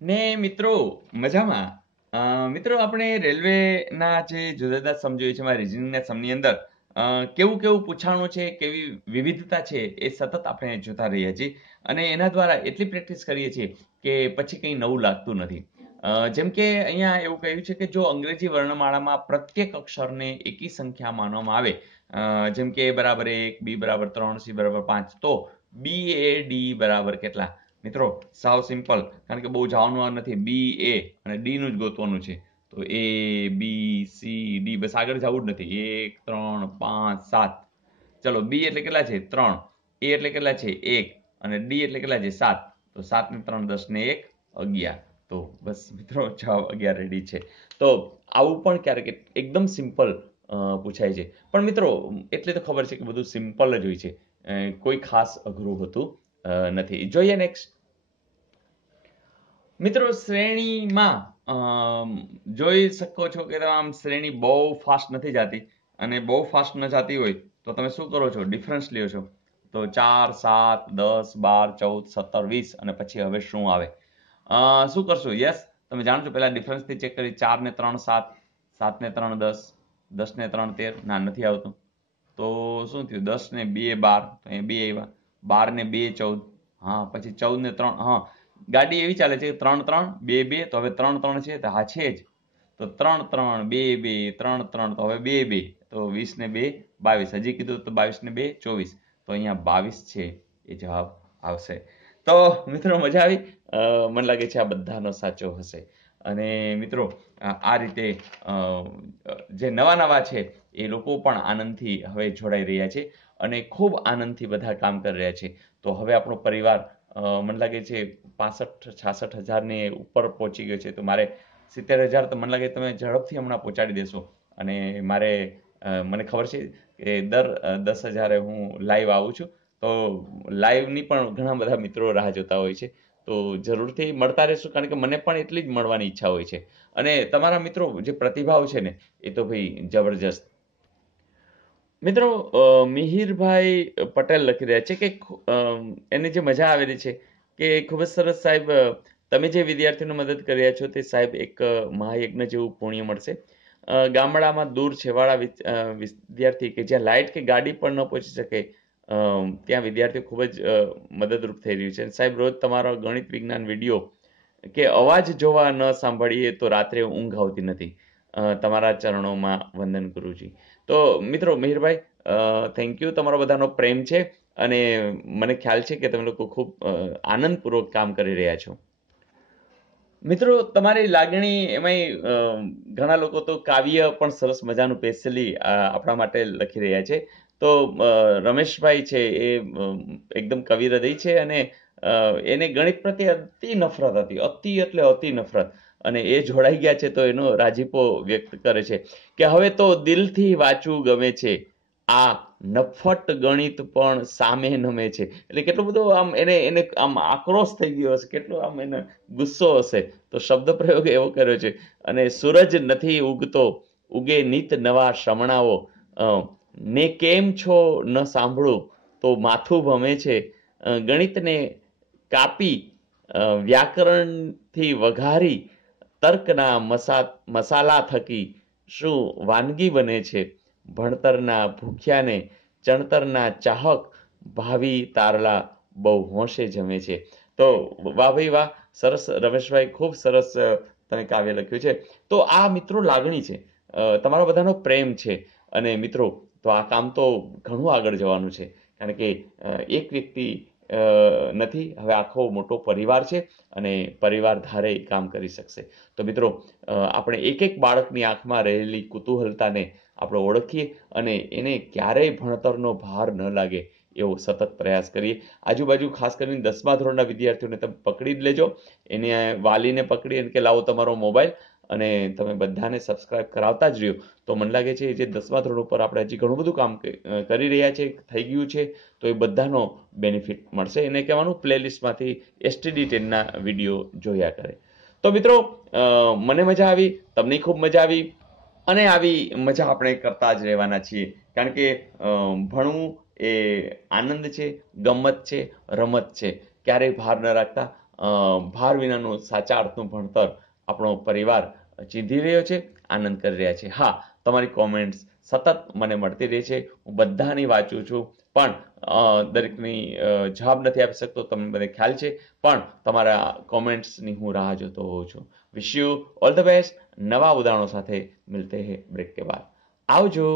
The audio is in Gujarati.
ને મિત્રો મજામાં. મિત્રો આપણે રેલવેના જે જુદા જુદા સમ જોઈએ છે એમાં રિઝનિંગના સમની અંદર કેવું કેવું પૂછાણું છે, કેવી વિવિધતા છે એ સતત આપણે જોતા રહીએ છીએ અને એના દ્વારા એટલી પ્રેક્ટિસ કરીએ છીએ કે પછી કંઈ નવું લાગતું નથી. જેમ કે અહીંયા એવું કહ્યું છે કે જો અંગ્રેજી વર્ણમાળામાં પ્રત્યેક અક્ષરને એકી સંખ્યા માનવામાં આવે, જેમ કે A બરાબર 1, B બરાબર 3, C બરાબર 5, તો BAD બરાબર કેટલા? મિત્રો સાવ સિમ્પલ, કારણ કે બહુ જવાનું નથી. બી એ અને ડી નું જ ગોતવાનું છે. તો એ બી સી ડી, બસ આગળ જવું જ નથી. 1, 3, 5, 7. ચલો, બી એટલે કેટલા છે? 3. એ એટલે કેટલા છે? 1. અને ડી એટલે કેટલા છે? 7. તો 7 ને 3 10 ને 1 11. તો બસ મિત્રો જવાબ 11 રેડી છે. તો આવું પણ ક્યારેક એકદમ સિમ્પલ પૂછાય છે. પણ મિત્રો એટલે તો ખબર છે કે બધું સિમ્પલ જ હોય છે, કોઈ ખાસ અઘરું હોતું નથી. જોઈએ નેક્સ્ટ. મિત્રો શ્રેણીમાં જોઈ શકો છો કે આમ શ્રેણી બહુ ફાસ્ટ નથી જતી, અને બહુ ફાસ્ટ ન જતી હોય તો તમે શું કરો છો? ડિફરન્સ લ્યો છો. તો 4, 7, 10, 12, 14, 17, 20 અને પછી હવે શું આવે? શું કરશો? યસ, તમે જાણો છો. પહેલા ડિફરન્સથી ચેક કરી. 4 ને 3 7, 7 ને 3 10, 10 ને 3 13. ના, નથી આવતું. તો શું થયું? 10 ને 2 12, તો અહીંયા 2 આવ્યા. 12 ને 2 14. હા, પછી 14 ને 3. હા, ગાડી એવી ચાલે છે 3 3 2 2. તો હવે 3 3 છે, તો હા છે જ. તો 3 3 2 2 3 3, તો હવે 2 2. તો 20 ને 2 22. હજી કીધું તો 22 ને 2 24. તો અહીંયા 22 છે એ જવાબ આવશે. તો મિત્રો મજા આવી. મને લાગે છે આ બધાનો સાચો હશે. અને મિત્રો આ રીતે જે નવા નવા છે એ લોકો પણ આનંદથી હવે જોડાઈ રહ્યા છે અને ખૂબ આનંદથી બધા કામ કરી રહ્યા છે. તો હવે આપણો પરિવાર મને લાગે છે 65 66 હજારને ઉપર પહોંચી ગયો છે. તો મારે 70,000 તો મને લાગે તમે ઝડપથી હમણાં પહોંચાડી દેશો. અને મારે મને ખબર છે કે દર 10,000 હું લાઈવ આવું છું. તો લાઈવની પણ ઘણા બધા મિત્રો રાહ જોતા હોય છે. તો જરૂરથી મળતા રહેશું, કારણ કે મને પણ એટલી જ મળવાની ઈચ્છા હોય છે. અને તમારા મિત્રો જે પ્રતિભાવ છે ને, એ તો ભાઈ જબરજસ્ત. મિત્રો મિહિરભાઈ પટેલ લખી રહ્યા છે કે એને જે મજા આવેલી છે કે ખૂબ જ સરસ સાહેબ, તમે જે વિદ્યાર્થીઓને મદદ કરી રહ્યા છો તે સાહેબ એક મહાયજ્ઞ જેવું પુણ્ય મળશે. ગામડામાં દૂર છેવાડા વિદ્યાર્થી કે જ્યાં લાઇટ કે ગાડી પણ ન પહોંચી શકે, ત્યાં વિદ્યાર્થીઓ ખૂબ જ મદદરૂપ થઈ રહ્યું છે. સાહેબ, રોજ તમારો ગણિત વિજ્ઞાન વિડીયો કે અવાજ જોવા ન સાંભળીએ તો રાત્રે ઊંઘ આવતી નથી. તમારા ચરણોમાં વંદન ગુરુજી. તો મિત્રો મિહિરભાઈ, થેન્ક યુ. તમારો બધાનો પ્રેમ છે અને મને ખ્યાલ છે કે તમે લોકો ખૂબ આનંદપૂર્વક કામ કરી રહ્યા છો. મિત્રો તમારી લાગણી એમાંય ઘણા લોકો તો કાવ્ય પણ સરસ મજાનું સ્પેશિયલી આપણા માટે લખી રહ્યા છે. તો રમેશભાઈ છે એ એકદમ કવિ હૃદય છે અને એને ગણિત પ્રત્યે અતિ નફરત હતી, અતિ એટલે અતિ નફરત. અને એ જોડાઈ ગયા છે તો એનો રાજીપો વ્યક્ત કરે છે કે હવે તો દિલથી વાંચવું ગમે છે, આ નફટ ગણિત પણ સામે નમે છે. એટલે કેટલો બધો આમ એને એને આમ આક્રોશ થઈ ગયો હશે, કેટલો આમ એને ગુસ્સો હશે. તો શબ્દ પ્રયોગ એવો કર્યો છે. અને સૂરજ નથી ઉગતો, ઉગે નિત નવા શમણાઓ, ને કેમ છો ન સાંભળું તો માથું ભમે છે, ગણિતને કાપી વ્યાકરણથી વઘારી, તર્કના મસાલા થકી શું વાનગી બને છે, ભણતરના ભૂખ્યાને ચણતરના ચાહક, ભાવિ તારલા બહુ હોંશે જમે છે. તો વાહ ભાઈ વાહ, સરસ રમેશભાઈ, ખૂબ સરસ તમે કાવ્ય લખ્યું છે. તો આ મિત્રો લાગણી છે, તમારો બધાનો પ્રેમ છે. અને મિત્રો તો આ કામ તો ઘણું આગળ જવાનું છે, કારણ કે એક વ્યક્તિ નથી, હવે આખો મોટો પરિવાર છે અને પરિવાર ધારે કામ કરી શકશે. તો મિત્રો આપણે એક એક બાળકની આંખમાં રહેલી કુતૂહલતાને આપણે ઓળખીએ અને એને ક્યારેય ભણતરનો ભાર ન લાગે એવો સતત પ્રયાસ કરીએ. આજુબાજુ ખાસ કરીને 10મા ધોરણના વિદ્યાર્થીઓને તમે પકડી જ લેજો, એને વાલીને પકડી અને કે લાવો તમારો મોબાઈલ, અને તમે બધાને સબસ્ક્રાઇબ કરાવતા જ રહ્યો. તો મને લાગે છે જે 10મા ધોરણ ઉપર આપણે હજી ઘણું બધું કામ કરી રહ્યા છે, થઈ ગયું છે, તો એ બધાનો બેનિફિટ મળશે. એને કહેવાનું પ્લેલિસ્ટમાંથી STD10ના વિડીયો જોયા કરે. તો મિત્રો મને મજા આવી, તમને ખૂબ મજા આવી, અને આવી મજા આપણે કરતા જ રહેવાના છીએ, કારણ કે ભણવું એ આનંદ છે, ગમત છે, રમત છે. ક્યારેય ભાર ન રાખતા ભાર વિનાનું સાચા અર્થનું ભણતર આપણો પરિવાર ચીંધી રહ્યો છે, આનંદ કરી રહ્યા છે. હા, તમારી કોમેન્ટ્સ સતત મને મળતી રહે છે, હું બધાની વાંચું છું, પણ દરેકની જવાબ નથી આપી શકતો, તમને બધે ખ્યાલ છે, પણ તમારા કોમેન્ટ્સની હું રાહ જોતો હોઉં છું. Wish you all the best. નવા ઉદાહરણો સાથે મિલતે હે બ્રેક કે બાદ. આવજો.